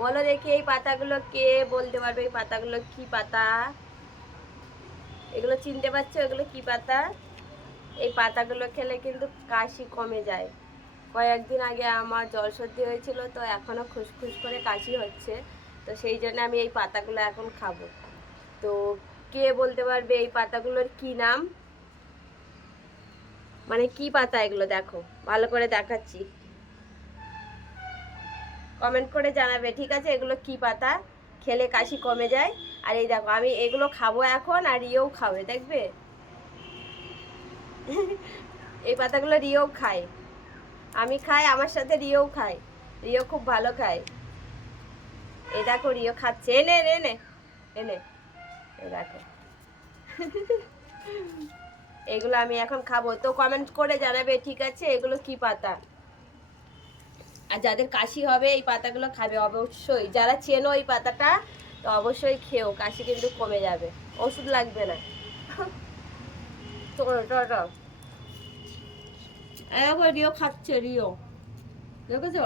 বলো দেখি এই পাতাগুলো কে বলতে পারবে? এই পাতাগুলো কি পাতা? এগুলো চিনতে পারছো? এগুলো কি পাতা? এই পাতাগুলো খেলে কিন্তু কাশি কমে যায়। কয়েকদিন আগে আমার জ্বর সর্দি হয়েছিল, তো এখনো খুসখুস করে কাশি হচ্ছে। তো সেই জন্য আমি এই পাতাগুলো এখন খাবো। তো কে বলতে পারবে এই পাতাগুলোর কি নাম? মানে কি পাতা এগুলো? দেখো, ভালো করে দেখাচ্ছি, কমেন্ট করে জানাবে, ঠিক আছে? এগুলো কি পাতা খেলে কাশি কমে যায়? আর এই দেখো, আমি এগুলো খাবো এখন, আর রিয়েও খাবে, দেখবে? এই পাতাগুলো রিয়েও খায়, আমি খাই, আমার সাথে রিয়েও খায়। রিও খুব ভালো খায়। এই দেখো, রিও খাচ্ছে, এনে এনে এনে এনে, এই দেখো। এগুলো আমি এখন খাবো, তো কমেন্ট করে জানাবে, ঠিক আছে? এগুলো কি পাতা? আর যাদের কাশি হবে এই পাতাগুলো খাবে অবশ্যই, যারা চেনো এই পাতাটা, তো অবশ্যই খেও, কাশি কিন্তু কমে যাবে, ওষুধ লাগবে না। তো রিও খাচ্ছে, রিও, দেখেছো?